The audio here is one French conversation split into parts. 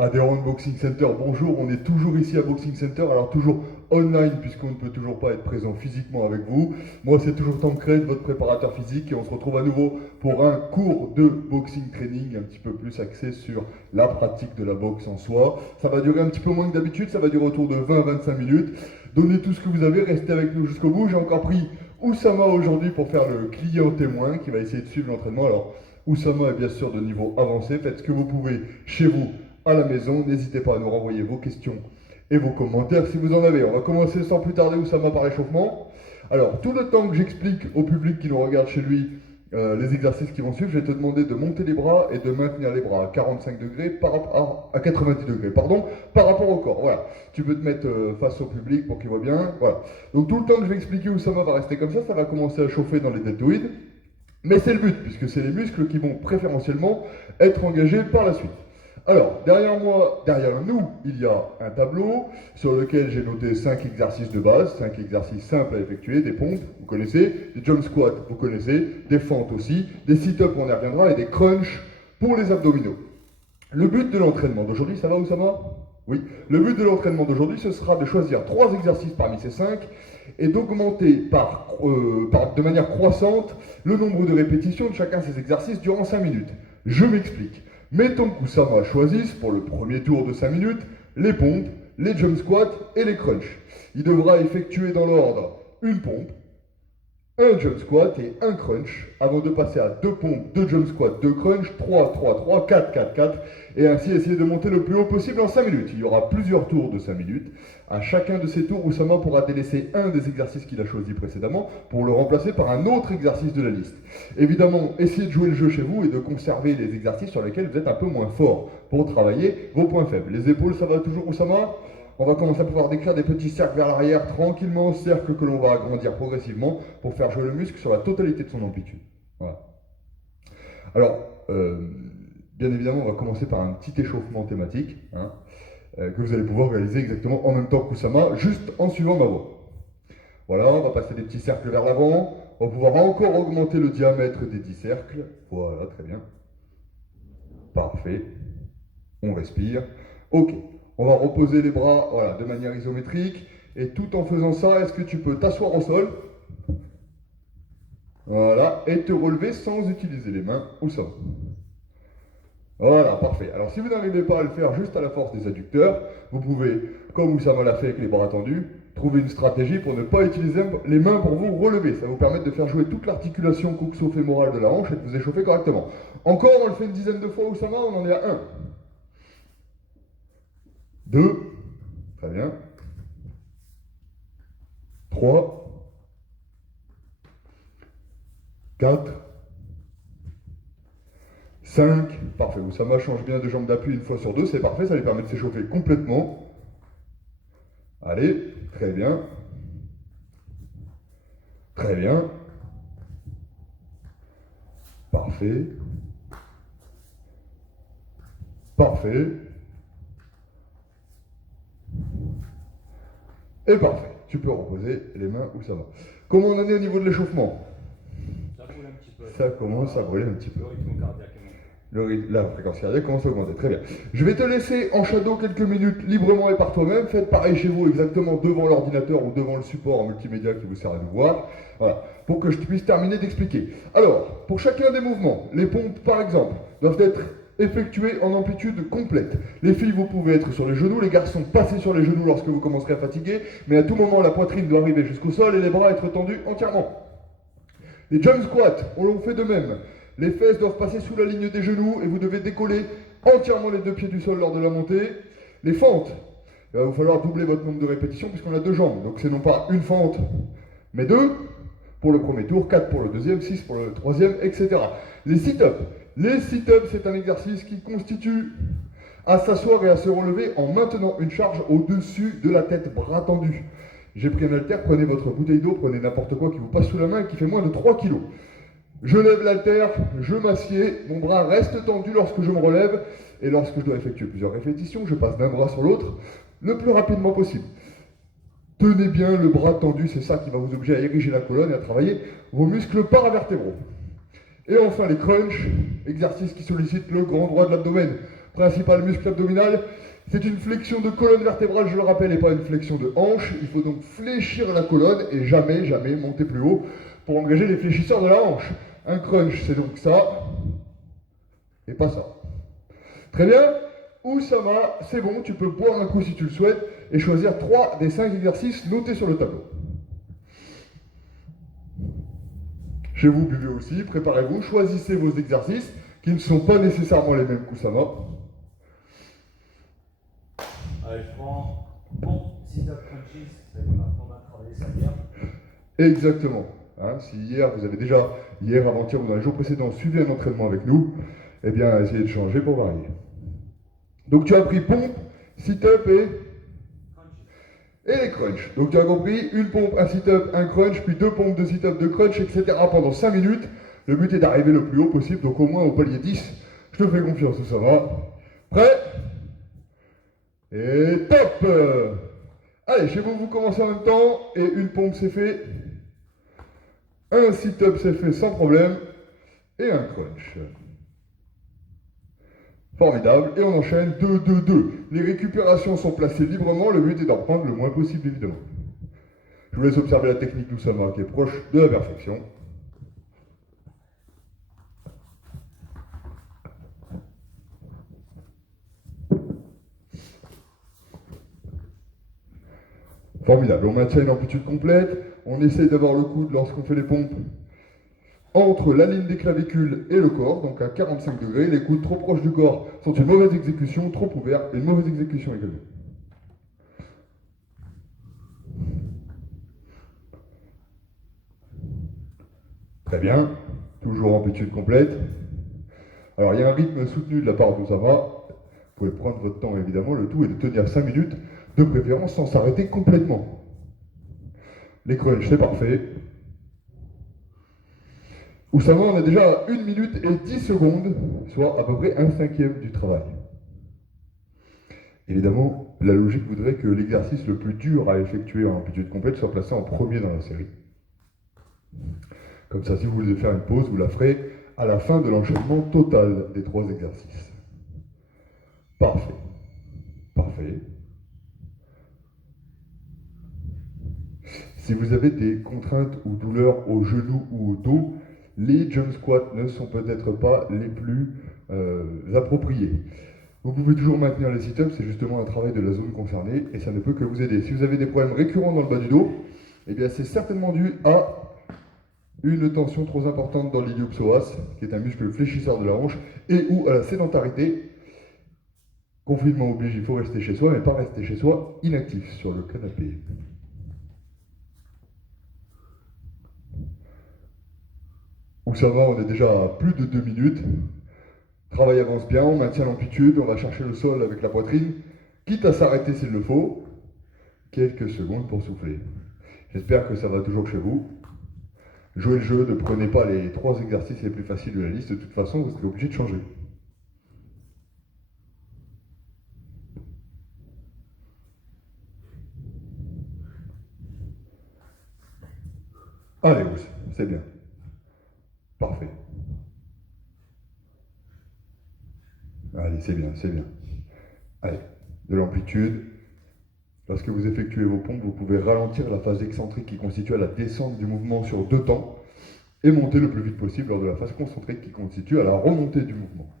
Adhérents de Boxing Center, bonjour, on est toujours ici à Boxing Center, alors toujours online puisqu'on ne peut toujours pas être présent physiquement avec vous. Moi c'est toujours Tancred, votre préparateur physique, et on se retrouve à nouveau pour un cours de boxing training un petit peu plus axé sur la pratique de la boxe en soi. Ça va durer un petit peu moins que d'habitude, ça va durer autour de 20-25 minutes. Donnez tout ce que vous avez, restez avec nous jusqu'au bout. J'ai encore pris Oussama aujourd'hui pour faire le client témoin qui va essayer de suivre l'entraînement. Alors Oussama est bien sûr de niveau avancé, faites ce que vous pouvez chez vous à la maison. N'hésitez pas à nous renvoyer vos questions et vos commentaires si vous en avez. On va commencer sans plus tarder, Oussama, par l'échauffement. Alors, tout le temps que j'explique au public qui nous regarde chez lui les exercices qui vont suivre, je vais te demander de monter les bras et de maintenir les bras à 45 degrés, à 90 degrés, pardon, par rapport au corps. Voilà. Tu peux te mettre face au public pour qu'il voit bien. Voilà. Donc, tout le temps que je vais expliquer, Oussama va rester comme ça va commencer à chauffer dans les deltoïdes. Mais c'est le but, puisque c'est les muscles qui vont préférentiellement être engagés par la suite. Alors, derrière moi, derrière nous, il y a un tableau sur lequel j'ai noté 5 exercices de base, 5 exercices simples à effectuer, des pompes, vous connaissez, des jump squats, vous connaissez, des fentes aussi, des sit-ups, on y reviendra, et des crunchs pour les abdominaux. Le but de l'entraînement d'aujourd'hui, ça va Oussama? Oui. Le but de l'entraînement d'aujourd'hui, ce sera de choisir 3 exercices parmi ces 5 et d'augmenter de manière croissante le nombre de répétitions de chacun de ces exercices durant 5 minutes. Je m'explique. Mettons qu'Oussama choisisse pour le premier tour de 5 minutes les pompes, les jump squats et les crunchs. Il devra effectuer dans l'ordre une pompe, un jump squat et un crunch avant de passer à 2 pompes, 2 jump squats, 2 crunch, 3, 3, 3, 4, 4, 4 et ainsi essayer de monter le plus haut possible en 5 minutes. Il y aura plusieurs tours de 5 minutes. À chacun de ces tours, Oussama pourra délaisser un des exercices qu'il a choisi précédemment pour le remplacer par un autre exercice de la liste. Évidemment, essayez de jouer le jeu chez vous et de conserver les exercices sur lesquels vous êtes un peu moins fort pour travailler vos points faibles. Les épaules, ça va toujours Oussama? On va commencer à pouvoir décrire des petits cercles vers l'arrière, tranquillement, cercles que l'on va agrandir progressivement pour faire jouer le muscle sur la totalité de son amplitude. Voilà. Alors, bien évidemment, on va commencer par un petit échauffement thématique, que vous allez pouvoir réaliser exactement en même temps qu'Oussama, juste en suivant ma voix. Voilà, on va passer des petits cercles vers l'avant, on va pouvoir encore augmenter le diamètre des 10 cercles. Voilà, très bien. Parfait. On respire. Ok. On va reposer les bras voilà, de manière isométrique. Et tout en faisant ça, est-ce que tu peux t'asseoir au sol? Voilà. Et te relever sans utiliser les mains ou ça. Voilà, parfait. Alors si vous n'arrivez pas à le faire juste à la force des adducteurs, vous pouvez, comme Oussama l'a fait avec les bras tendus, trouver une stratégie pour ne pas utiliser les mains pour vous relever. Ça va vous permettre de faire jouer toute l'articulation coxo-fémorale de la hanche et de vous échauffer correctement. Encore, on le fait une dizaine de fois, Oussama, on en est à 1. 2, très bien. 3, 4, 5, parfait. Oussama change bien de jambe d'appui une fois sur 2, c'est parfait, ça lui permet de s'échauffer complètement. Allez, très bien. Très bien. Parfait. Parfait. Et parfait. Tu peux reposer les mains où ça va. Comment on en est au niveau de l'échauffement? Ça brûle un petit peu. Ça commence à brûler un petit peu. Le rythme cardiaque. La fréquence cardiaque commence à augmenter. Très bien. Je vais te laisser en shadow quelques minutes librement et par toi-même. Faites pareil chez vous, exactement devant l'ordinateur ou devant le support en multimédia qui vous sert à nous voir. Voilà. Pour que je puisse terminer d'expliquer. Alors, pour chacun des mouvements, les pompes par exemple, doivent être effectuées en amplitude complète. Les filles, vous pouvez être sur les genoux, les garçons, passez sur les genoux lorsque vous commencerez à fatiguer, mais à tout moment, la poitrine doit arriver jusqu'au sol et les bras être tendus entièrement. Les jump squats, on l'en fait de même. Les fesses doivent passer sous la ligne des genoux et vous devez décoller entièrement les 2 pieds du sol lors de la montée. Les fentes, il va vous falloir doubler votre nombre de répétitions puisqu'on a 2 jambes. Donc c'est non pas une fente, mais 2 pour le premier tour, 4 pour le deuxième, 6 pour le troisième, etc. Les sit-ups. Les sit-ups, c'est un exercice qui constitue à s'asseoir et à se relever en maintenant une charge au-dessus de la tête, bras tendus. J'ai pris un haltère, prenez votre bouteille d'eau, prenez n'importe quoi qui vous passe sous la main et qui fait moins de 3 kg. Je lève l'haltère, je m'assieds, mon bras reste tendu lorsque je me relève, et lorsque je dois effectuer plusieurs répétitions, je passe d'un bras sur l'autre le plus rapidement possible. Tenez bien le bras tendu, c'est ça qui va vous obliger à ériger la colonne et à travailler vos muscles paravertébraux. Et enfin les crunchs, exercice qui sollicite le grand droit de l'abdomen. principal muscle abdominal. C'est une flexion de colonne vertébrale, je le rappelle, et pas une flexion de hanche. Il faut donc fléchir la colonne et jamais, jamais monter plus haut pour engager les fléchisseurs de la hanche. Un crunch, c'est donc ça, et pas ça. Très bien. Oussama, c'est bon, tu peux boire un coup si tu le souhaites et choisir 3 des 5 exercices notés sur le tableau. Chez vous, buvez aussi, préparez-vous, choisissez vos exercices qui ne sont pas nécessairement les mêmes qu'Oussama. Allez, je prends bon sit-up crunchies, c'est qu'on a travaillé ça hier. Exactement. Hein, si hier, vous avez déjà, hier, avant-hier ou dans les jours précédents, suivi un entraînement avec nous, eh bien, essayez de changer pour varier. Donc tu as pris pompe, sit-up et les crunchs. Donc tu as compris, une pompe, un sit-up, un crunch, puis 2 pompes de sit-up, de crunch, etc. pendant 5 minutes. Le but est d'arriver le plus haut possible, donc au moins au palier 10. Je te fais confiance, tout ça va. Prêt? Et top! Allez, chez vous, vous commencez en même temps, et une pompe c'est fait. Un sit-up c'est fait sans problème, et un crunch. Formidable, et on enchaîne 2, 2, 2. Les récupérations sont placées librement, le but est d'en prendre le moins possible évidemment. Je vous laisse observer la technique d'Oussama qui est proche de la perfection. Formidable, on maintient une amplitude complète, on essaye d'avoir le coude lorsqu'on fait les pompes entre la ligne des clavicules et le corps, donc à 45 degrés. Les coudes trop proches du corps sont une mauvaise exécution, trop ouverts, et une mauvaise exécution également. Très bien, toujours amplitude complète. Alors il y a un rythme soutenu de la part d'Oussama. Vous pouvez prendre votre temps évidemment, le tout est de tenir 5 minutes, de préférence sans s'arrêter complètement. Les crunchs, c'est parfait. Oussama, on a déjà 1 minute et 10 secondes, soit à peu près 1/5 du travail. Évidemment, la logique voudrait que l'exercice le plus dur à effectuer en amplitude complète soit placé en premier dans la série. Comme ça, si vous voulez faire une pause, vous la ferez à la fin de l'enchaînement total des 3 exercices. Parfait. Parfait. Si vous avez des contraintes ou douleurs au genou ou au dos, les jump squats ne sont peut-être pas les plus appropriés. Vous pouvez toujours maintenir les sit-ups, c'est justement un travail de la zone concernée et ça ne peut que vous aider. Si vous avez des problèmes récurrents dans le bas du dos, eh bien c'est certainement dû à une tension trop importante dans l'iliopsoas, qui est un muscle fléchisseur de la hanche, et ou à la sédentarité. Confinement oblige, il faut rester chez soi, mais pas rester chez soi inactif sur le canapé. Oussama, on est déjà à plus de 2 minutes. Travail avance bien, on maintient l'amplitude, on va chercher le sol avec la poitrine, quitte à s'arrêter s'il le faut. Quelques secondes pour souffler. J'espère que ça va toujours chez vous. Jouez le jeu, ne prenez pas les 3 exercices les plus faciles de la liste, de toute façon, vous serez obligé de changer. Allez, c'est bien. Parfait. Allez, c'est bien, c'est bien. Allez, de l'amplitude. Lorsque vous effectuez vos pompes, vous pouvez ralentir la phase excentrique qui constitue à la descente du mouvement sur 2 temps et monter le plus vite possible lors de la phase concentrique qui constitue à la remontée du mouvement.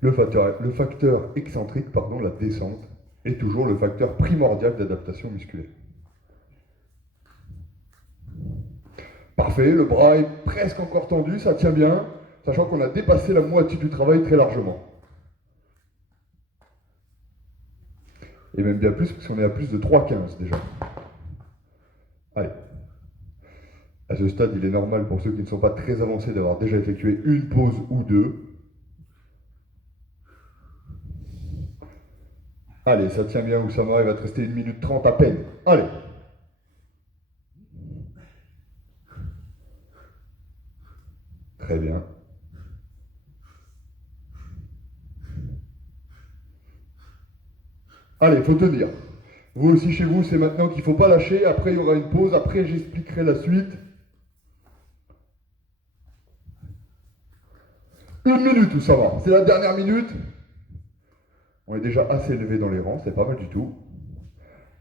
Le facteur excentrique, la descente, est toujours le facteur primordial d'adaptation musculaire. Parfait, le bras est presque encore tendu, ça tient bien, sachant qu'on a dépassé la moitié du travail très largement. Et même bien plus, parce qu'on est à plus de 3,15 déjà. Allez. À ce stade, il est normal pour ceux qui ne sont pas très avancés d'avoir déjà effectué une pause ou 2. Allez, ça tient bien Oussama, il va te rester 1 minute 30 à peine. Allez. Très bien. Allez, il faut tenir. Vous aussi chez vous, c'est maintenant qu'il ne faut pas lâcher. Après, il y aura une pause. Après, j'expliquerai la suite. Une minute, Oussama. C'est la dernière minute. On est déjà assez élevé dans les rangs, c'est pas mal du tout.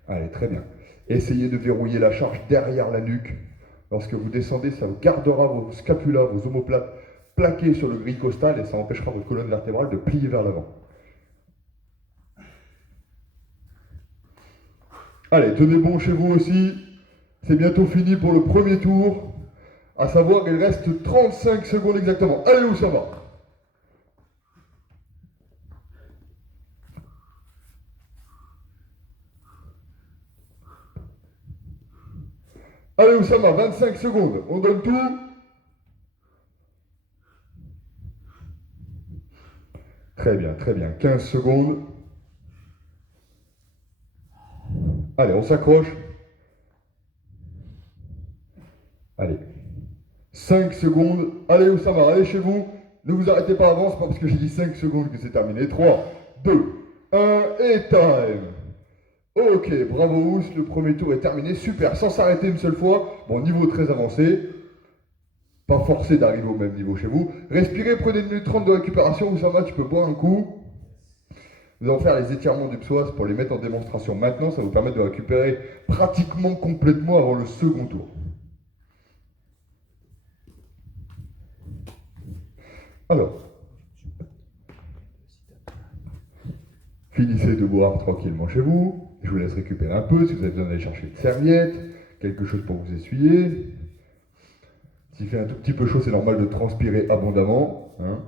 Allez, très bien. Essayez de verrouiller la charge derrière la nuque. Lorsque vous descendez, ça gardera vos scapulas, vos omoplates plaqués sur le grille costal et ça empêchera votre colonne vertébrale de plier vers l'avant. Allez, tenez bon chez vous aussi. C'est bientôt fini pour le premier tour. À savoir, il reste 35 secondes exactement. Allez, où ça va? Allez, Oussama, 25 secondes. On donne tout. Très bien, très bien. 15 secondes. Allez, on s'accroche. Allez. 5 secondes. Allez, Oussama, allez chez vous. Ne vous arrêtez pas avant, c'est pas parce que j'ai dit 5 secondes que c'est terminé. 3, 2, 1 et time. Ok, bravo Ous, le premier tour est terminé. Super, sans s'arrêter une seule fois. Bon, niveau très avancé. Pas forcé d'arriver au même niveau chez vous. Respirez, prenez 1 minute 30 de récupération. Oussama, tu peux boire un coup. Nous allons faire les étirements du psoas pour les mettre en démonstration maintenant. Ça va vous permettre de récupérer pratiquement complètement avant le second tour. Alors, finissez de boire tranquillement chez vous. Je vous laisse récupérer un peu si vous avez besoin d'aller chercher une serviette, quelque chose pour vous essuyer. S'il fait un tout petit peu chaud, c'est normal de transpirer abondamment. Hein.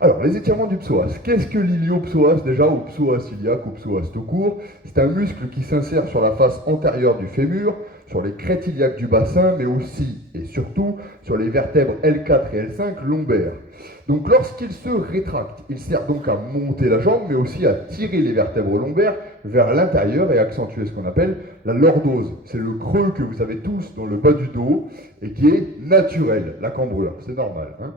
Alors, les étirements du psoas. Qu'est-ce que l'iliopsoas déjà, ou psoas iliaque, ou psoas tout court? C'est un muscle qui s'insère sur la face antérieure du fémur, sur les crêtes iliaques du bassin, mais aussi et surtout sur les vertèbres L4 et L5 lombaires. Donc lorsqu'il se rétracte, il sert donc à monter la jambe, mais aussi à tirer les vertèbres lombaires vers l'intérieur et accentuer ce qu'on appelle la lordose. C'est le creux que vous avez tous dans le bas du dos et qui est naturel, la cambrure, c'est normal. Hein.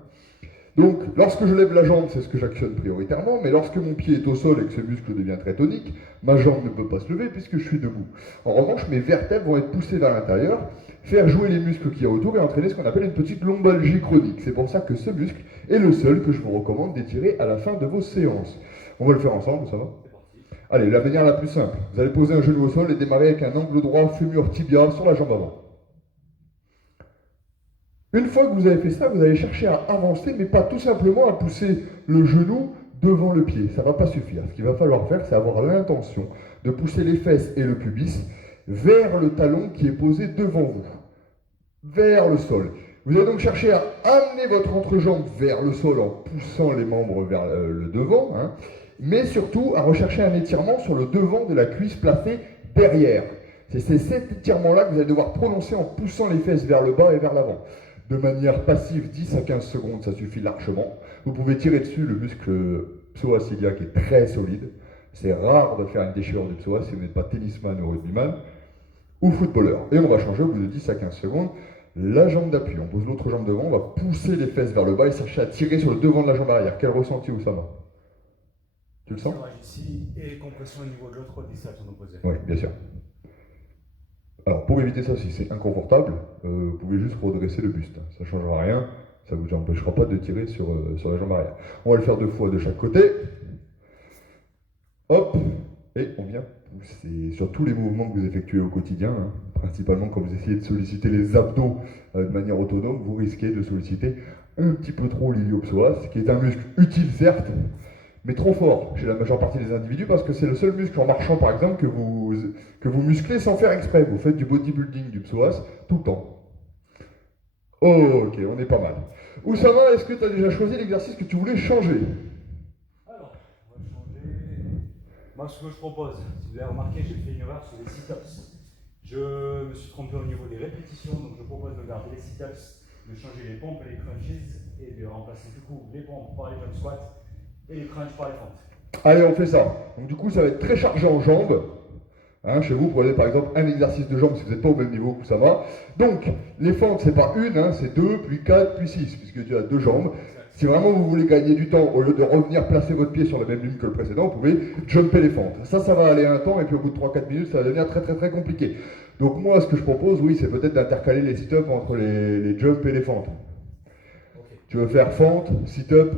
Donc, lorsque je lève la jambe, c'est ce que j'actionne prioritairement, mais lorsque mon pied est au sol et que ce muscle devient très tonique, ma jambe ne peut pas se lever puisque je suis debout. En revanche, mes vertèbres vont être poussées vers l'intérieur, faire jouer les muscles qui y a autour et entraîner ce qu'on appelle une petite lombalgie chronique. C'est pour ça que ce muscle est le seul que je vous recommande d'étirer à la fin de vos séances. On va le faire ensemble, ça va? Allez, la manière la plus simple. Vous allez poser un genou au sol et démarrer avec un angle droit fémur tibia sur la jambe avant. Une fois que vous avez fait ça, vous allez chercher à avancer, mais pas tout simplement à pousser le genou devant le pied. Ça ne va pas suffire. Ce qu'il va falloir faire, c'est avoir l'intention de pousser les fesses et le pubis vers le talon qui est posé devant vous, vers le sol. Vous allez donc chercher à amener votre entrejambe vers le sol en poussant les membres vers le devant, hein, mais surtout à rechercher un étirement sur le devant de la cuisse placée derrière. C'est cet étirement-là que vous allez devoir prononcer en poussant les fesses vers le bas et vers l'avant. De manière passive, 10 à 15 secondes, ça suffit largement. Vous pouvez tirer dessus, le muscle psoas iliaque est très solide. C'est rare de faire une déchirure du psoas si vous n'êtes pas tennisman ou rugbyman ou footballeur. Et on va changer au bout de 10 à 15 secondes la jambe d'appui. On pose l'autre jambe devant, on va pousser les fesses vers le bas et chercher à tirer sur le devant de la jambe arrière. Quel ressenti, Oussama? Tu le sens? Ici, et compression au niveau de l'autre dislocation opposée. Oui, bien sûr. Alors, pour éviter ça, si c'est inconfortable, vous pouvez juste redresser le buste. Ça ne changera rien, ça ne vous empêchera pas de tirer sur la jambe arrière. On va le faire 2 fois de chaque côté. Hop, et on vient pousser sur tous les mouvements que vous effectuez au quotidien, hein. Principalement quand vous essayez de solliciter les abdos de manière autonome, vous risquez de solliciter un petit peu trop l'iliopsoas, qui est un muscle utile certes, mais trop fort chez la majeure partie des individus parce que c'est le seul muscle en marchant par exemple que vous musclez sans faire exprès. Vous faites du bodybuilding du psoas tout le temps. Ok, on est pas mal. Oussama, est-ce que tu as déjà choisi l'exercice que tu voulais changer? Alors, on va changer. Moi, ce que je propose, si vous avez remarqué, j'ai fait une erreur sur les sit-ups. Je me suis trompé au niveau des répétitions, donc je propose de garder les sit-ups, de changer les pompes et les crunches et de remplacer du coup les pompes par les jump squats et les crunchs par les fentes. Allez, on fait ça. Donc du coup, ça va être très chargé en jambes. Hein, chez vous, prenez par exemple un exercice de jambes si vous n'êtes pas au même niveau que ça va. Donc, les fentes, c'est pas une, hein, c'est 2, puis 4, puis 6, puisque tu as 2 jambes. Si vraiment vous voulez gagner du temps, au lieu de revenir placer votre pied sur la même ligne que le précédent, vous pouvez jumper les fentes. Ça va aller un temps, et puis au bout de 3-4 minutes, ça va devenir très compliqué. Donc moi, ce que je propose, oui, c'est peut-être d'intercaler les sit-ups entre les jumps et les fentes. Okay. Tu veux faire fente, sit-up,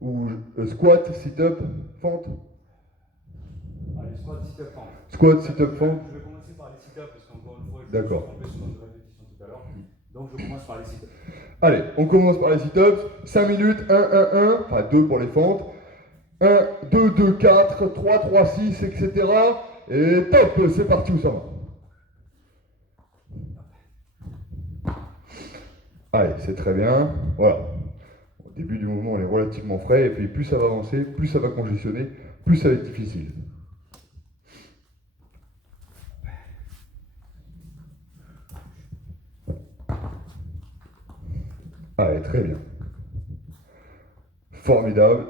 Ou squat, sit-up, fente. Allez, squat, sit-up, fente. Squat, sit-up, fente. Je vais commencer par les sit-ups parce qu'encore une fois, je D'accord. me suis trompé sur notre répétition tout à l'heure. Donc je commence par les sit-ups. Allez, on commence par les sit-ups. 5 minutes, 1, 1, 1. Enfin, 2 pour les fentes. 1, 2, 2, 4, 3, 3, 6, etc. Et top, c'est parti, où ça va. Allez, c'est très bien. Voilà. Au début du mouvement, on est relativement frais. Et puis, plus ça va avancer, plus ça va congestionner, plus ça va être difficile. Allez, très bien. Formidable.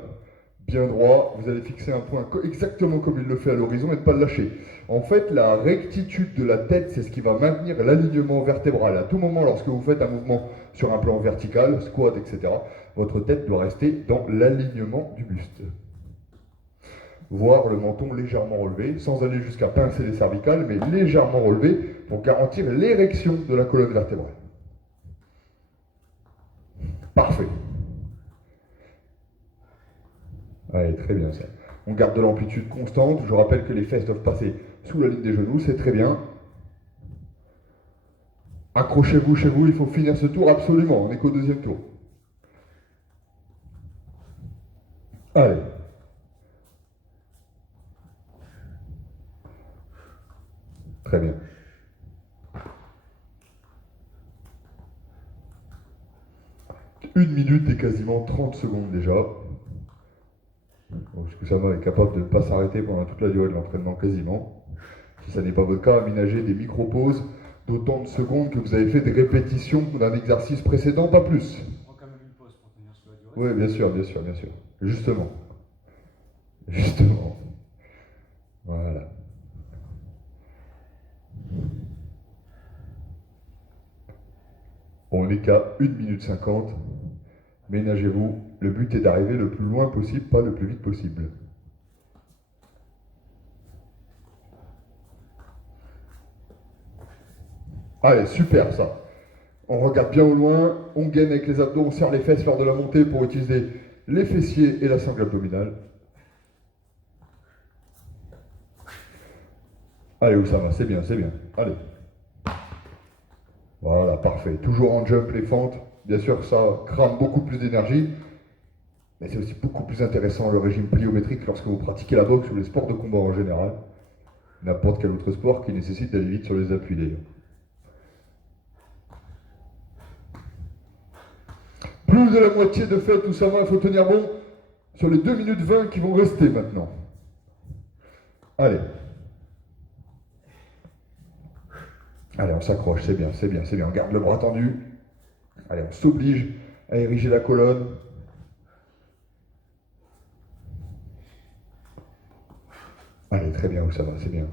Bien droit. Vous allez fixer un point exactement comme il le fait à l'horizon et ne pas le lâcher. En fait, la rectitude de la tête, c'est ce qui va maintenir l'alignement vertébral. À tout moment, lorsque vous faites un mouvement sur un plan vertical, squat, etc., votre tête doit rester dans l'alignement du buste. Voir le menton légèrement relevé, sans aller jusqu'à pincer les cervicales, mais légèrement relevé pour garantir l'érection de la colonne vertébrale. Parfait. Allez, très bien ça. On garde de l'amplitude constante. Je rappelle que les fesses doivent passer sous la ligne des genoux, c'est très bien. Accrochez-vous chez vous, il faut finir ce tour absolument. On n'est qu'au deuxième tour. Allez. Très bien. Une minute et quasiment 30 secondes déjà. Donc, Kusama est capable de ne pas s'arrêter pendant toute la durée de l'entraînement quasiment. Si ça n'est pas votre cas, aménagez des micro-pauses d'autant de secondes que vous avez fait des répétitions d'un exercice précédent, pas plus. On prend quand même une pause pour tenir sur la durée. Oui, bien sûr, bien sûr, bien sûr. Justement. Justement. Voilà. On n'est qu'à 1 minute 50. Ménagez-vous. Le but est d'arriver le plus loin possible, pas le plus vite possible. Allez, super ça. On regarde bien au loin, on gaine avec les abdos, on serre les fesses lors de la montée pour utiliser les fessiers et la sangle abdominale. Allez, où ça va? C'est bien, c'est bien. Allez. Voilà, parfait. Toujours en jump, les fentes. Bien sûr, ça crame beaucoup plus d'énergie. Mais c'est aussi beaucoup plus intéressant le régime pliométrique lorsque vous pratiquez la boxe ou les sports de combat en général. N'importe quel autre sport qui nécessite d'aller vite sur les appuis d'ailleurs. Plus de la moitié de fait, tout ça va, il faut tenir bon sur les 2 minutes 20 qui vont rester maintenant. Allez. Allez, on s'accroche, c'est bien, c'est bien, c'est bien. On garde le bras tendu. Allez, on s'oblige à ériger la colonne. Allez, très bien, où ça va, c'est bien.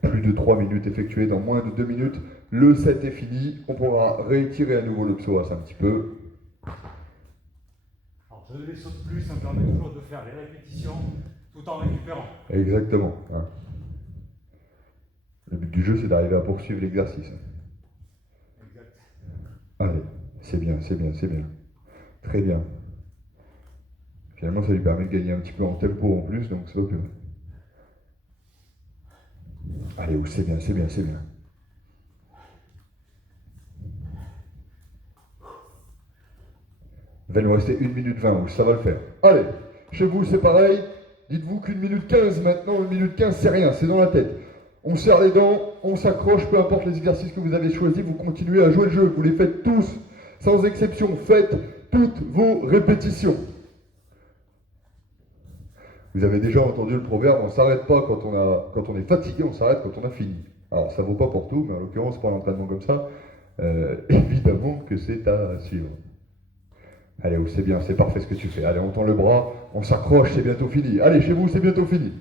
Plus de 3 minutes effectuées dans moins de 2 minutes. Le set est fini. On pourra réétirer à nouveau le psoas un petit peu. Alors je ne les saute plus, ça me permet toujours de faire les répétitions tout en récupérant. Exactement. Hein. Le but du jeu, c'est d'arriver à poursuivre l'exercice. Exact. Allez, c'est bien, c'est bien, c'est bien. Très bien. Finalement, ça lui permet de gagner un petit peu en tempo en plus, donc c'est pas plus mal. Allez, c'est bien, c'est bien, c'est bien. Il va nous rester 1 minute 20, ça va le faire. Allez, chez vous c'est pareil. Dites-vous qu'1 minute 15 maintenant, 1 minute 15 c'est rien, c'est dans la tête. On serre les dents, on s'accroche, peu importe les exercices que vous avez choisis, vous continuez à jouer le jeu, vous les faites tous, sans exception, faites toutes vos répétitions. Vous avez déjà entendu le proverbe, on ne s'arrête pas quand on est fatigué, on s'arrête quand on a fini. Alors ça ne vaut pas pour tout, mais en l'occurrence pour un entraînement comme ça, évidemment que c'est à suivre. Allez, c'est bien, c'est parfait ce que tu fais. Allez, on tend le bras, on s'accroche, c'est bientôt fini. Allez, chez vous, c'est bientôt fini.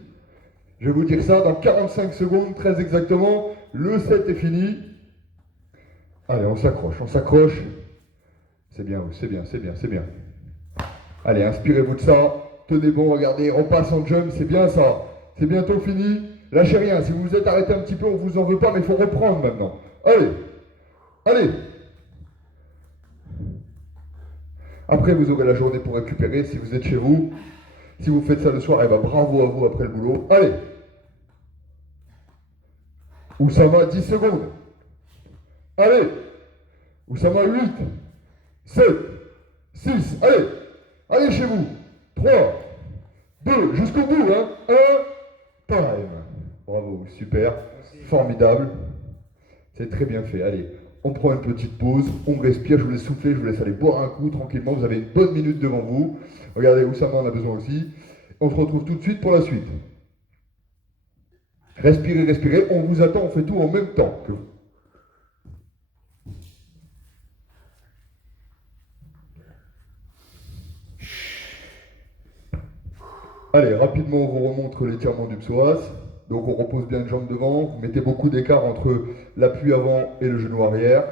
Je vais vous dire ça dans 45 secondes, très exactement. Le set est fini. Allez, on s'accroche, on s'accroche. C'est bien, c'est bien, c'est bien, c'est bien. Allez, inspirez-vous de ça. Tenez bon, regardez, on passe en jump, c'est bien ça. C'est bientôt fini. Lâchez rien, si vous vous êtes arrêté un petit peu, on vous en veut pas, mais il faut reprendre maintenant. Allez, allez. Après, vous aurez la journée pour récupérer si vous êtes chez vous. Si vous faites ça le soir, eh ben, bravo à vous après le boulot. Allez. Oussama, 10 secondes. Allez. Oussama, 8, 7, 6. Allez. Allez chez vous. 3, 2, jusqu'au bout. 1, time. Bravo, super. Formidable. C'est très bien fait. Allez, on prend une petite pause, on respire, je vous laisse souffler, je vous laisse aller boire un coup tranquillement. Vous avez une bonne minute devant vous. Regardez, Oussama en a besoin aussi. On se retrouve tout de suite pour la suite. Respirez, respirez. On vous attend, on fait tout en même temps que vous. Allez, rapidement, on vous remontre l'étirement du psoas. Donc on repose bien une jambe devant, vous mettez beaucoup d'écart entre l'appui avant et le genou arrière,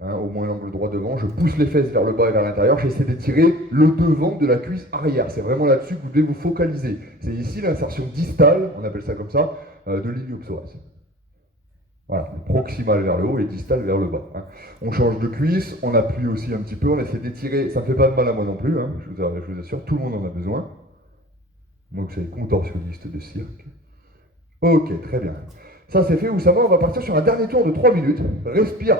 au moins l'angle droit devant. Je pousse les fesses vers le bas et vers l'intérieur, j'essaie d'étirer le devant de la cuisse arrière. C'est vraiment là-dessus que vous devez vous focaliser. C'est ici l'insertion distale, on appelle ça comme ça, de l'iliopsoas. Voilà, proximale vers le haut et distale vers le bas. On change de cuisse, on appuie aussi un petit peu, on essaie d'étirer, ça ne fait pas de mal à moi non plus, je vous assure, tout le monde en a besoin. Moi que c'est contorsionniste de cirque. Ok, très bien. Ça c'est fait, Oussama, on va partir sur un dernier tour de 3 minutes. Respire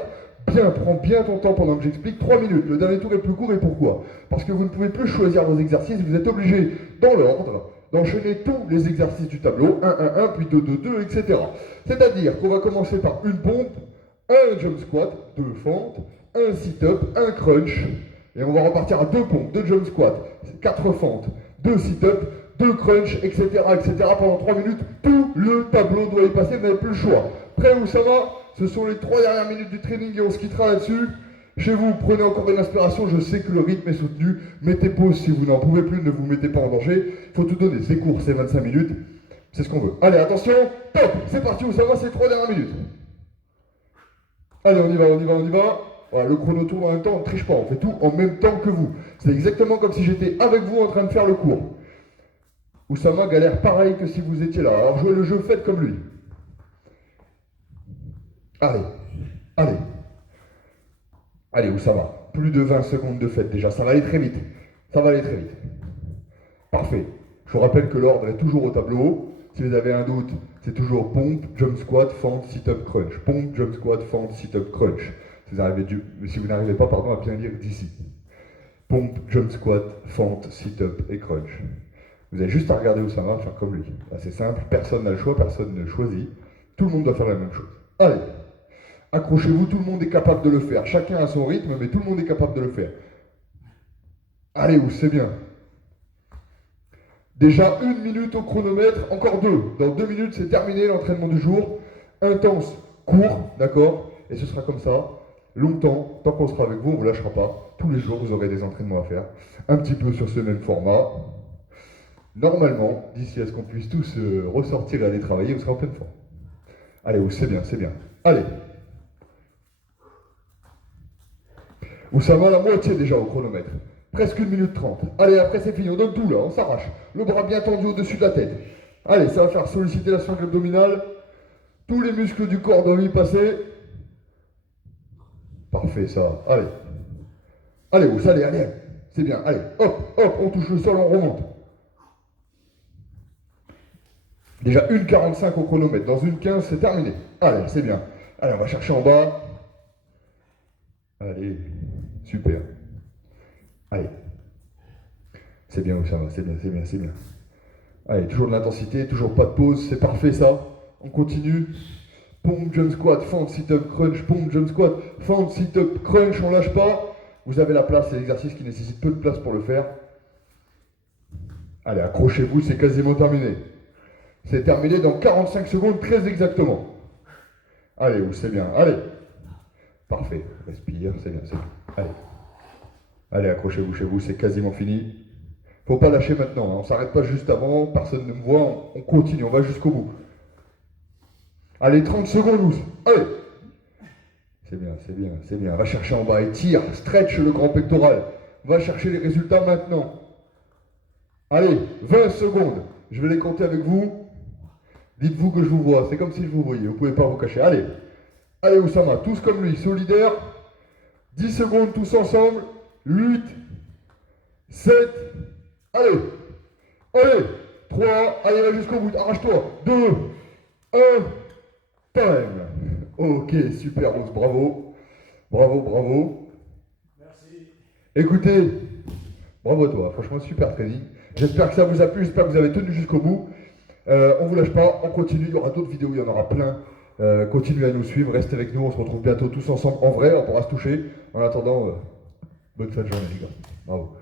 bien, prends bien ton temps pendant que j'explique. 3 minutes, le dernier tour est plus court et pourquoi? Parce que vous ne pouvez plus choisir vos exercices, vous êtes obligé, dans l'ordre, d'enchaîner tous les exercices du tableau, 1, 1, 1, puis 2, 2, 2, etc. C'est-à-dire qu'on va commencer par une pompe, un jump squat, 2 fentes, un sit-up, un crunch, et on va repartir à 2 pompes, 2 jump squats, 4 fentes, 2 sit-up, 2 crunch, etc., etc. Pendant 3 minutes, tout le tableau doit y passer, vous n'avez plus le choix. Prêt, Oussama? Ce sont les 3 dernières minutes du training et on se quittera là-dessus. Chez vous, prenez encore une inspiration, je sais que le rythme est soutenu. Mettez pause si vous n'en pouvez plus, ne vous mettez pas en danger. Il faut tout donner, c'est court, c'est 25 minutes. C'est ce qu'on veut. Allez, attention, top. C'est parti, Oussama, c'est les 3 dernières minutes. Allez, on y va, on y va, on y va. Voilà, le chrono tourne en même temps, on ne triche pas, on fait tout en même temps que vous. C'est exactement comme si j'étais avec vous en train de faire le cours. Oussama galère pareil que si vous étiez là. Alors jouez le jeu, faites comme lui. Allez, allez. Allez, Oussama. Plus de 20 secondes de fête déjà. Ça va aller très vite. Ça va aller très vite. Parfait. Je vous rappelle que l'ordre est toujours au tableau. Si vous avez un doute, c'est toujours pompe, jump squat, fente, sit-up, crunch. Pompe, jump squat, fente, sit-up, crunch. Si vous n'arrivez pas, à bien lire d'ici. Pompe, jump squat, fente, sit-up et crunch. Vous avez juste à regarder Oussama, faire comme lui. C'est simple, personne n'a le choix, personne ne choisit. Tout le monde doit faire la même chose. Allez, accrochez-vous, tout le monde est capable de le faire. Chacun a son rythme, mais tout le monde est capable de le faire. Allez, c'est bien. Déjà 1 minute au chronomètre, encore 2. Dans 2 minutes, c'est terminé l'entraînement du jour. Intense, court, d'accord? Et ce sera comme ça, longtemps, tant qu'on sera avec vous, on ne vous lâchera pas. Tous les jours, vous aurez des entraînements à faire. Un petit peu sur ce même format. Normalement, d'ici à ce qu'on puisse tous ressortir et aller travailler, vous serez en pleine forme. Allez, c'est bien, c'est bien. Allez. Oussama, la moitié déjà au chronomètre. Presque 1 minute 30. Allez, après c'est fini, on donne tout là, on s'arrache. Le bras bien tendu au-dessus de la tête. Allez, ça va faire solliciter la sangle abdominale. Tous les muscles du corps doivent y passer. Parfait, ça. Allez. Allez, allez, allez. C'est bien, allez. Hop, hop, on touche le sol, on remonte. Déjà 1,45 au chronomètre. Dans 1,15, c'est terminé. Allez, c'est bien. Allez, on va chercher en bas. Allez, super. Allez. C'est bien, Oussama, c'est bien, c'est bien, c'est bien. Allez, toujours de l'intensité, toujours pas de pause, c'est parfait ça. On continue. Pompe, jump squat, fente, sit-up, crunch, pompe, jump squat, fente, sit-up, crunch, on lâche pas. Vous avez la place, c'est l'exercice qui nécessite peu de place pour le faire. Allez, accrochez-vous, c'est quasiment terminé. C'est terminé dans 45 secondes, très exactement. Allez, c'est bien, allez. Parfait, respire, c'est bien, c'est bien. Allez. Allez, accrochez-vous chez vous, c'est quasiment fini. Faut pas lâcher maintenant, on s'arrête pas juste avant, personne ne me voit, on continue, on va jusqu'au bout. Allez, 30 secondes, Ous. Allez. C'est bien, c'est bien, c'est bien. Va chercher en bas, étire, stretch le grand pectoral. Va chercher les résultats maintenant. Allez, 20 secondes. Je vais les compter avec vous. Dites-vous que je vous vois, c'est comme si je vous voyais, vous ne pouvez pas vous cacher. Allez, allez Oussama, tous comme lui, solidaire. 10 secondes tous ensemble. 8, 7, allez, allez, 3, allez, va jusqu'au bout, arrache-toi, 2, 1, time. Ok, super Rose, bravo, bravo, bravo. Merci. Écoutez, bravo à toi, franchement super training. J'espère que ça vous a plu, j'espère que vous avez tenu jusqu'au bout. On vous lâche pas, on continue, il y aura d'autres vidéos, il y en aura plein. Continuez à nous suivre, restez avec nous, on se retrouve bientôt tous ensemble en vrai, on pourra se toucher. En attendant, bonne fin de journée les gars. Bravo.